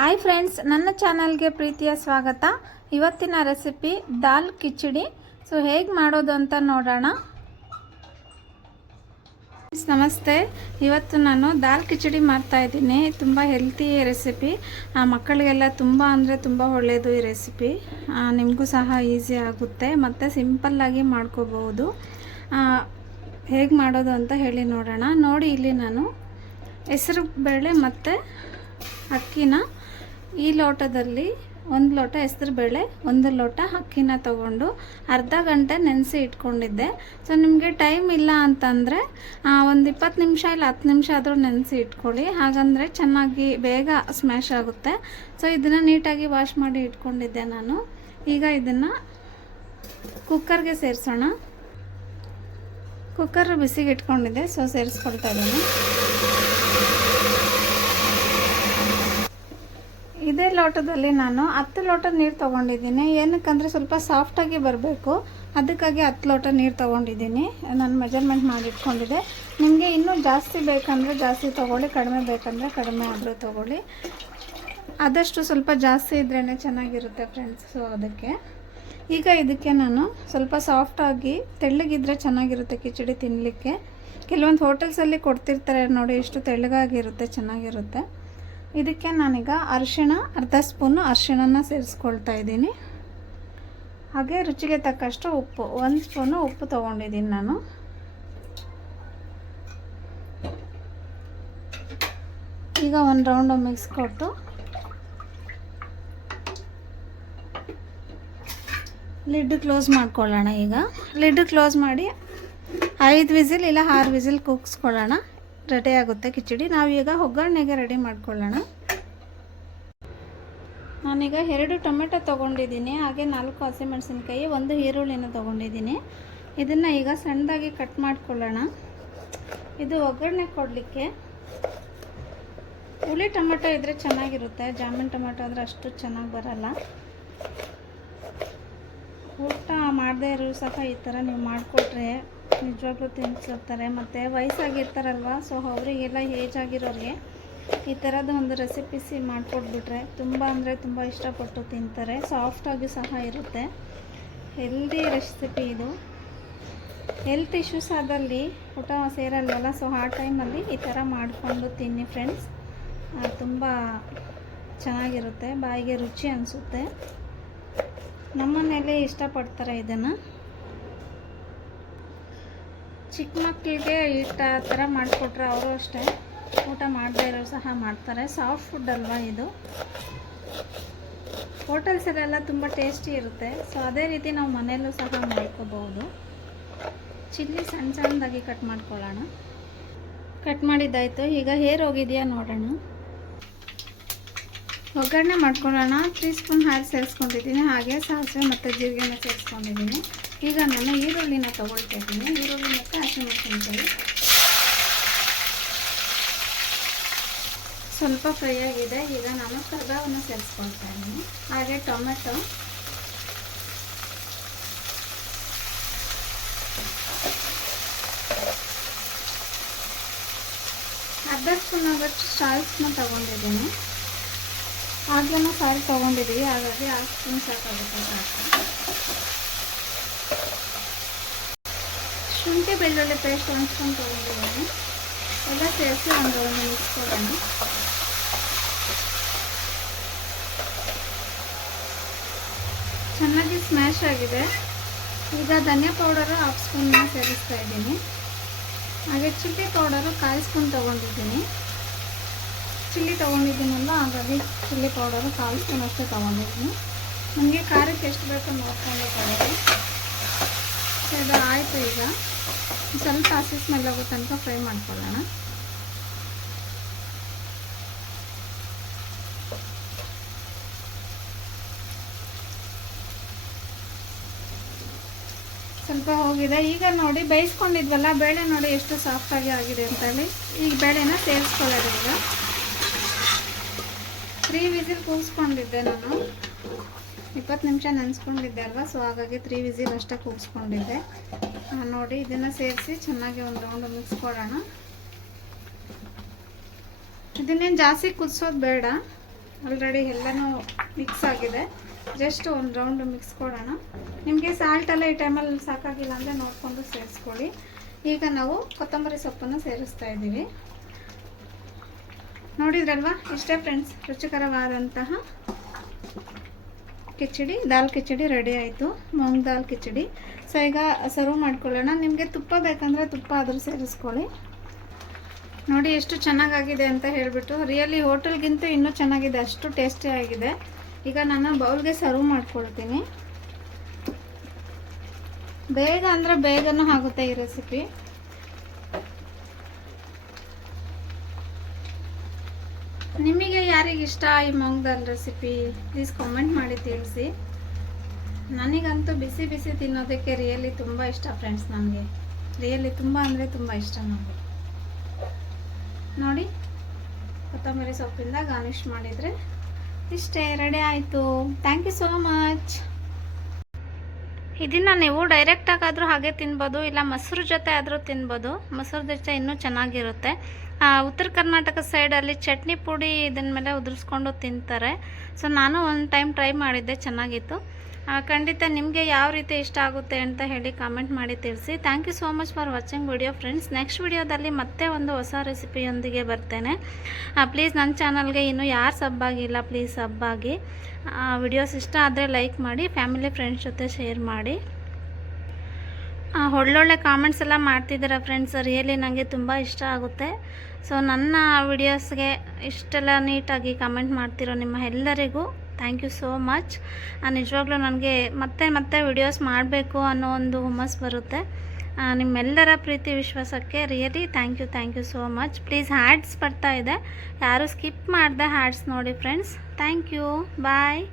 Hi friends, ನನ್ನ ಚಾನಲ್ಗೆ ಪ್ರೀತಿಯ ಸ್ವಾಗತ. ಇವತ್ತಿನ ರೆಸಿಪಿ ದಾಲ್ ಕಿಚಡಿ. ಸೊ ಹೇಗೆ ಮಾಡೋದು ಅಂತ ನೋಡೋಣ. ನಮಸ್ತೆ. ಇವತ್ತು ನಾನು ದಾಲ್ ಕಿಚಡಿ ಮಾಡ್ತಾಯಿದ್ದೀನಿ. ತುಂಬ ಹೆಲ್ತಿ ರೆಸಿಪಿ, ಮಕ್ಕಳಿಗೆಲ್ಲ ತುಂಬ ಅಂದರೆ ತುಂಬ ಒಳ್ಳೆಯದು ಈ ರೆಸಿಪಿ. ನಿಮಗೂ ಸಹ ಈಸಿ ಆಗುತ್ತೆ ಮತ್ತು ಸಿಂಪಲ್ಲಾಗಿ ಮಾಡ್ಕೋಬಹುದು. ಹೇಗೆ ಮಾಡೋದು ಅಂತ ಹೇಳಿ ನೋಡೋಣ. ನೋಡಿ, ಇಲ್ಲಿ ನಾನು ಹೆಸರು ಬೇಳೆ ಮತ್ತು ಅಕ್ಕಿನ ಈ ಲೋಟದಲ್ಲಿ 1 ಲೋಟ ಹೆಸರು ಬೇಳೆ, 1 ಲೋಟ ಅಕ್ಕಿನ ತಗೊಂಡು ಅರ್ಧ ಗಂಟೆ ನೆನೆಸಿ ಇಟ್ಕೊಂಡಿದ್ದೆ. ಸೊ ನಿಮಗೆ ಟೈಮ್ ಇಲ್ಲ ಅಂತಂದರೆ ಒಂದು 20 ನಿಮಿಷ ಇಲ್ಲ 10 ನಿಮಿಷ ಆದರೂ ನೆನೆಸಿ ಇಟ್ಕೊಳ್ಳಿ. ಹಾಗಂದರೆ ಚೆನ್ನಾಗಿ ಬೇಗ ಸ್ಮ್ಯಾಶ್ ಆಗುತ್ತೆ. ಸೊ ಇದನ್ನು ನೀಟಾಗಿ ವಾಶ್ ಮಾಡಿ ಇಟ್ಕೊಂಡಿದ್ದೆ ನಾನು. ಈಗ ಇದನ್ನು ಕುಕ್ಕರ್ಗೆ ಸೇರಿಸೋಣ. ಕುಕ್ಕರ್ ಬಿಸಿಗೆ ಇಟ್ಕೊಂಡಿದ್ದೆ, ಸೊ ಸೇರಿಸ್ಕೊಳ್ತಾ ಇದ್ದೀನಿ. ಇದೇ ಲೋಟದಲ್ಲಿ ನಾನು 10 ಲೋಟ ನೀರು ತೊಗೊಂಡಿದ್ದೀನಿ. ಏನಕ್ಕಂದರೆ ಸ್ವಲ್ಪ ಸಾಫ್ಟಾಗಿ ಬರಬೇಕು, ಅದಕ್ಕಾಗಿ 10 ಲೋಟ ನೀರು ತೊಗೊಂಡಿದ್ದೀನಿ. ನಾನು ಮೆಜರ್ಮೆಂಟ್ ಮಾಡಿ ಇಟ್ಕೊಂಡಿದ್ದೆ. ನಿಮಗೆ ಇನ್ನೂ ಜಾಸ್ತಿ ಬೇಕಂದರೆ ಜಾಸ್ತಿ ತೊಗೊಳ್ಳಿ, ಕಡಿಮೆ ಬೇಕಂದರೆ ಕಡಿಮೆ ಆದರೂ ತೊಗೊಳ್ಳಿ. ಆದಷ್ಟು ಸ್ವಲ್ಪ ಜಾಸ್ತಿ ಇದ್ರೇ ಚೆನ್ನಾಗಿರುತ್ತೆ ಫ್ರೆಂಡ್ಸ್. ಸೊ ಅದಕ್ಕೆ ಈಗ ಇದಕ್ಕೆ ನಾನು ಸ್ವಲ್ಪ ಸಾಫ್ಟಾಗಿ ತೆಳ್ಳಗಿದ್ರೆ ಚೆನ್ನಾಗಿರುತ್ತೆ ಕಿಚಡಿ ತಿನ್ನಲಿಕ್ಕೆ. ಕೆಲವೊಂದು ಹೋಟೆಲ್ಸಲ್ಲಿ ಕೊಡ್ತಿರ್ತಾರೆ ನೋಡಿ, ಎಷ್ಟು ತೆಳ್ಳಗಾಗಿರುತ್ತೆ, ಚೆನ್ನಾಗಿರುತ್ತೆ. ಇದಕ್ಕೆ ನಾನೀಗ ಅರಿಶಿಣ, ಅರ್ಧ ಸ್ಪೂನು ಅರಿಶಿಣನ ಸೇರಿಸ್ಕೊಳ್ತಾ ಇದ್ದೀನಿ. ಹಾಗೆ ರುಚಿಗೆ ತಕ್ಕಷ್ಟು ಉಪ್ಪು, 1 ಸ್ಪೂನು ಉಪ್ಪು ತೊಗೊಂಡಿದ್ದೀನಿ ನಾನು. ಈಗ ಒಂದು ರೌಂಡು ಮಿಕ್ಸ್ ಕೊಟ್ಟು ಲಿಡ್ ಕ್ಲೋಸ್ ಮಾಡ್ಕೊಳ್ಳೋಣ. ಈಗ ಲಿಡ್ ಕ್ಲೋಸ್ ಮಾಡಿ 5 ವಿಸಿಲ್ ಇಲ್ಲ 6 ವಿಸಿಲ್ ಕೂಗಿಸ್ಕೊಳ್ಳೋಣ. ರೆಡಿ ಆಗುತ್ತೆ ಕಿಚಡಿ. ನಾವೀಗ ಒಗ್ಗರಣೆಗೆ ರೆಡಿ ಮಾಡ್ಕೊಳ್ಳೋಣ. ನಾನೀಗ 2 ಟೊಮೆಟೊ ತೊಗೊಂಡಿದ್ದೀನಿ. ಹಾಗೆ 4 ಹಸಿಮೆಣಸಿನ್ಕಾಯಿ, 1 ಈರುಳ್ಳಿನ ತೊಗೊಂಡಿದ್ದೀನಿ. ಇದನ್ನು ಈಗ ಸಣ್ಣದಾಗಿ ಕಟ್ ಮಾಡ್ಕೊಳ್ಳೋಣ. ಇದು ಒಗ್ಗರಣೆ ಕೊಡಲಿಕ್ಕೆ. ಹುಳಿ ಟೊಮೆಟೊ ಇದ್ದರೆ ಚೆನ್ನಾಗಿರುತ್ತೆ, ಜಾಮೂನ್ ಟೊಮೆಟೊ ಆದರೆ ಅಷ್ಟು ಚೆನ್ನಾಗಿ ಬರಲ್ಲ. ಊಟ ಮಾಡದೇ ಇರೋ ಸಹ ಈ ಥರ ನೀವು ಮಾಡಿಕೊಟ್ರೆ ನಿಜವಾಗ್ಲೂ ತಿನ್ನಿಸ್ತಾರೆ. ಮತ್ತು ವಯಸ್ಸಾಗಿರ್ತಾರಲ್ವ, ಸೊ ಅವರಿಗೆಲ್ಲ ಏಜ್ ಆಗಿರೋರಿಗೆ ಈ ಥರದ್ದು ಒಂದು ರೆಸಿಪಿಸಿ ಮಾಡಿಕೊಟ್ಬಿಟ್ರೆ ತುಂಬ ಅಂದರೆ ತುಂಬ ಇಷ್ಟಪಟ್ಟು ತಿಂತಾರೆ. ಸಾಫ್ಟಾಗಿ ಸಹ ಇರುತ್ತೆ. ಹೆಲ್ದಿ ರೆಸಿಪಿ ಇದು. ಹೆಲ್ತ್ ಇಶ್ಯೂಸ್ ಆದಲ್ಲಿ ಊಟ ಸೇರಲ್ವಲ್ಲ, ಸೊ ಆ ಟೈಮಲ್ಲಿ ಈ ಥರ ಮಾಡಿಕೊಂಡು ತಿನ್ನಿ ಫ್ರೆಂಡ್ಸ್. ತುಂಬ ಚೆನ್ನಾಗಿರುತ್ತೆ, ಬಾಯಿಗೆ ರುಚಿ ಅನಿಸುತ್ತೆ. ನಮ್ಮನೇಲಿ ಇಷ್ಟಪಡ್ತಾರೆ ಇದನ್ನು. ಚಿಕ್ಕ ಮಕ್ಕಳಿಗೆ ಈ ಥರ ಮಾಡಿಕೊಟ್ರೆ ಅವರು ಅಷ್ಟೇ ಊಟ ಮಾಡದೇ ಇರೋರು ಸಹ ಮಾಡ್ತಾರೆ. ಸಾಫ್ಟ್ ಫುಡ್ ಅಲ್ವಾ ಇದು. ಹೋಟೆಲ್ಸಲ್ಲೆಲ್ಲ ತುಂಬ ಟೇಸ್ಟಿ ಇರುತ್ತೆ. ಸೊ ಅದೇ ರೀತಿ ನಾವು ಮನೆಯಲ್ಲೂ ಸಹ ಮಾಡ್ಕೋಬಹುದು. ಚಿಲ್ಲಿ ಸಣ್ಣದಾಗಿ ಕಟ್ ಮಾಡ್ಕೊಳ್ಳೋಣ. ಕಟ್ ಮಾಡಿದ್ದಾಯಿತು. ಈಗ ಹೇರ್ ಹೋಗಿದೆಯಾ ನೋಡೋಣ. ಒಗ್ಗರಣೆ ಮಾಡ್ಕೊಳ್ಳೋಣ. 3 ಸ್ಪೂನ್ ಆಯಿಲ್ ಸೇರಿಸ್ಕೊಂಡಿದ್ದೀನಿ. ಹಾಗೆ ಸಾಸಿವೆ ಮತ್ತು ಜೀರಿಗೆನ ಸೇರಿಸ್ಕೊಂಡಿದ್ದೀನಿ. ಈಗ ನಾನು ಈರುಳ್ಳಿನ ತೊಗೊಳ್ತಾ ಇದ್ದೀನಿ. ಈರುಳ್ಳಿ ಮತ್ತು ಹಸಿಮೆಣಸಿನಕಾಯಿ ಸ್ವಲ್ಪ ಫ್ರೈ ಆಗಿದೆ. ಈಗ ನಾನು ಕರಿಬೇವನ್ನು ಸೇರಿಸ್ಕೊಳ್ತಾ ಇದ್ದೀನಿ. ಹಾಗೆ ಟೊಮೆಟೊ, ಅರ್ಧ ಸ್ಪೂನ್ ಆಗೋಷ್ಟು ಸಾಲ್ಟ್ನ ತೊಗೊಂಡಿದ್ದೀನಿ. ಆಗಲೂ ಸಾಲ್ಟ್ ತೊಗೊಂಡಿದ್ದೀವಿ, ಹಾಗಾಗಿ 1 ಸ್ಪೂನ್ ಸಾಕಾಗುತ್ತೆ. ಶುಂಠಿ ಬೆಳ್ಳುಳ್ಳಿ ಪೇಸ್ಟ್ 1 ಸ್ಪೂನ್ ತೊಗೊಂಡಿದ್ದೀನಿ. ಎಲ್ಲ ಸೇರಿಸಿ ಒಂದು ಮಿಕ್ಸ್ ಕೊಡೋಣ. ಚೆನ್ನಾಗಿ ಸ್ಮ್ಯಾಶ್ ಆಗಿದೆ. ಈಗ ಧನಿಯಾ ಪೌಡರು 1/2 ಸ್ಪೂನ್ನ ಸೇರಿಸ್ತಾ ಇದ್ದೀನಿ. ಹಾಗೆ ಚಿಲ್ಲಿ ಪೌಡರು 1/4 ಸ್ಪೂನ್ ತೊಗೊಂಡಿದ್ದೀನಿ. ಚಿಲ್ಲಿ ತೊಗೊಂಡಿದ್ದೀನಲ್ಲ, ಹಾಗಾಗಿ ಚಿಲ್ಲಿ ಪೌಡರು 1/4 ಸ್ಪೂನ್ ಅಷ್ಟೇ ತೊಗೊಂಡಿದ್ದೀನಿ. ನನಗೆ ಖಾರಕ್ಕೆ ಎಷ್ಟು ಬೇಕೋ ನೋಡ್ಕೊಂಡು ತೊಗೊಳ್ಳಿ. ಇದು ಆಯಿತು. ಈಗ ಸ್ವಲ್ಪ ಹಸಿ ಸ್ಮೆಲ್ ಆಗೋ ತನಕ ಫ್ರೈ ಮಾಡ್ಕೊಳ್ಳೋಣ. ಸ್ವಲ್ಪ ಹೋಗಿದೆ. ಈಗ ನೋಡಿ, ಬೇಯಿಸ್ಕೊಂಡಿದ್ವಲ್ಲ ಬೇಳೆ, ನೋಡಿ ಎಷ್ಟು ಸಾಫ್ಟಾಗಿ ಆಗಿದೆ ಅಂತೇಳಿ. ಈಗ ಬೇಳೆನ ಸೇರಿಸ್ಕೊಳ್ಳೋದು. ಈಗ 3 ವಿಸಿಲ್ ಕೂಗಿಸ್ಕೊಂಡಿದ್ದೆ ನಾನು. 20 ನಿಮಿಷ ನೆನೆಸ್ಕೊಂಡಿದ್ದೆ ಅಲ್ವಾ, ಸೊ ಹಾಗಾಗಿ 3 ವಿಸಿಲ್ ಅಷ್ಟೇ ಕೂಗಿಸ್ಕೊಂಡಿದ್ದೆ. ನೋಡಿ, ಇದನ್ನು ಸೇರಿಸಿ ಚೆನ್ನಾಗಿ ಒಂದು ರೌಂಡ್ ಮಿಕ್ಸ್ ಕೊಡೋಣ. ಇದನ್ನೇನು ಜಾಸ್ತಿ ಕುದಿಸೋದು ಬೇಡ. ಆಲ್ರೆಡಿ ಎಲ್ಲನೂ ಮಿಕ್ಸ್ ಆಗಿದೆ. ಜಸ್ಟ್ ಒಂದು ರೌಂಡು ಮಿಕ್ಸ್ ಕೊಡೋಣ. ನಿಮಗೆ ಸಾಲ್ಟೆಲ್ಲ ಈ ಟೈಮಲ್ಲಿ ಸಾಕಾಗಿಲ್ಲ ಅಂದರೆ ನೋಡಿಕೊಂಡು ಸೇರಿಸ್ಕೊಳ್ಳಿ. ಈಗ ನಾವು ಕೊತ್ತಂಬರಿ ಸೊಪ್ಪನ್ನು ಸೇರಿಸ್ತಾ ಇದ್ದೀವಿ. ನೋಡಿದ್ರಲ್ವಾ, ಇಷ್ಟೇ ಫ್ರೆಂಡ್ಸ್, ರುಚಿಕರವಾದಂತಹ ಕಿಚಡಿ, ದಾಲ್ ಕಿಚಡಿ ರೆಡಿ ಆಯಿತು. ಮೂಂಗ್ ದಾಲ್ ಕಿಚಡಿ. ಸೊ ಈಗ ಸರ್ವ್ ಮಾಡ್ಕೊಳ್ಳೋಣ. ನಿಮಗೆ ತುಪ್ಪ ಬೇಕಂದರೆ ತುಪ್ಪ ಆದರೂ ಸೇರಿಸ್ಕೊಳ್ಳಿ. ನೋಡಿ ಎಷ್ಟು ಚೆನ್ನಾಗಾಗಿದೆ ಅಂತ ಹೇಳಿಬಿಟ್ಟು, ರಿಯಲಿ ಹೋಟೆಲ್ಗಿಂತ ಇನ್ನೂ ಚೆನ್ನಾಗಿದೆ, ಅಷ್ಟು ಟೇಸ್ಟಿ ಆಗಿದೆ. ಈಗ ನಾನು ಬೌಲ್ಗೆ ಸರ್ವ್ ಮಾಡ್ಕೊಳ್ತೀನಿ. ಬೇಗ ಅಂದರೆ ಬೇಗನೂ ಆಗುತ್ತೆ ಈ ರೆಸಿಪಿ. ನಿಮಗೆ ಯಾರಿಗಿಷ್ಟ ಈ ಮೂಂಗ್ ದಾಲ್ ರೆಸಿಪಿ ಪ್ಲೀಸ್ ಕಾಮೆಂಟ್ ಮಾಡಿ ತಿಳಿಸಿ. ನನಗಂತೂ ಬಿಸಿ ಬಿಸಿ ತಿನ್ನೋದಕ್ಕೆ ರಿಯಲಿ ತುಂಬ ಇಷ್ಟ ಫ್ರೆಂಡ್ಸ್. ನನಗೆ ರಿಯಲಿ ತುಂಬ ಅಂದರೆ ತುಂಬ ಇಷ್ಟ. ನನಗೆ ನೋಡಿ, ಕೊತ್ತಂಬರಿ ಸೊಪ್ಪಿಂದ ಗಾರ್ನಿಷ್ ಮಾಡಿದರೆ ಇಷ್ಟೇ, ರೆಡಿ ಆಯಿತು. Thank you so much. ಇದನ್ನು ನೀವು ಡೈರೆಕ್ಟಾಗಾದರೂ ಹಾಗೆ ತಿನ್ಬೋದು, ಇಲ್ಲ ಮೊಸರು ಜೊತೆ ಆದರೂ ತಿನ್ಬೋದು. ಮೊಸರು ಜೊತೆ ಇನ್ನೂ ಚೆನ್ನಾಗಿರುತ್ತೆ. ಉತ್ತರ ಕರ್ನಾಟಕ ಸೈಡಲ್ಲಿ ಚಟ್ನಿ ಪುಡಿ ಇದನ್ನ ಮೇಲೆ ಉದುರಿಸ್ಕೊಂಡು ತಿಂತಾರೆ. ಸೊ ನಾನು ಒಂದು ಟೈಮ್ ಟ್ರೈ ಮಾಡಿದ್ದೆ, ಚೆನ್ನಾಗಿತ್ತು. ಖಂಡಿತ ನಿಮಗೆ ಯಾವ ರೀತಿ ಇಷ್ಟ ಆಗುತ್ತೆ ಅಂತ ಹೇಳಿ ಕಾಮೆಂಟ್ ಮಾಡಿ ತಿಳಿಸಿ. Thank you so much for watching video friends. Next ವಿಡಿಯೋದಲ್ಲಿ ಮತ್ತೆ ಒಂದು ಹೊಸ ರೆಸಿಪಿಯೊಂದಿಗೆ ಬರ್ತೇನೆ. ಪ್ಲೀಸ್ ನನ್ನ ಚಾನಲ್ಗೆ ಇನ್ನೂ ಯಾರು ಸಬ್ಬಾಗಿಲ್ಲ, ಪ್ಲೀಸ್ ಸಬ್ಬಾಗಿ. ವಿಡಿಯೋಸ್ ಇಷ್ಟ ಆದರೆ ಲೈಕ್ ಮಾಡಿ, ಫ್ಯಾಮಿಲಿ ಫ್ರೆಂಡ್ಸ್ ಜೊತೆ ಶೇರ್ ಮಾಡಿ. ಒಳ್ಳೊಳ್ಳೆ ಕಾಮೆಂಟ್ಸ್ ಎಲ್ಲ ಮಾಡ್ತಿದ್ದೀರಾ ಫ್ರೆಂಡ್ಸ್, ರಿಯಲಿ ನನಗೆ ತುಂಬ ಇಷ್ಟ ಆಗುತ್ತೆ. ಸೊ ನನ್ನ ವಿಡಿಯೋಸ್ಗೆ ಇಷ್ಟೆಲ್ಲ ನೀಟಾಗಿ ಕಮೆಂಟ್ ಮಾಡ್ತಿರೋ ನಿಮ್ಮ ಎಲ್ಲರಿಗೂ ಥ್ಯಾಂಕ್ ಯು ಸೋ ಮಚ್. ನಿಜವಾಗ್ಲೂ ನನಗೆ ಮತ್ತೆ ವಿಡಿಯೋಸ್ ಮಾಡಬೇಕು ಅನ್ನೋ ಒಂದು ಹುಮ್ಮಸ್ಸು ಬರುತ್ತೆ. ನಿಮ್ಮೆಲ್ಲರ ಪ್ರೀತಿ ವಿಶ್ವಾಸಕ್ಕೆ really thank you so much. Please ಹ್ಯಾಡ್ಸ್ ಬರ್ತಾ ಇದೆ, ಯಾರು ಸ್ಕಿಪ್ ಮಾಡಿದೆ ಹ್ಯಾಡ್ಸ್ ನೋಡಿ ಫ್ರೆಂಡ್ಸ್. Thank you, bye.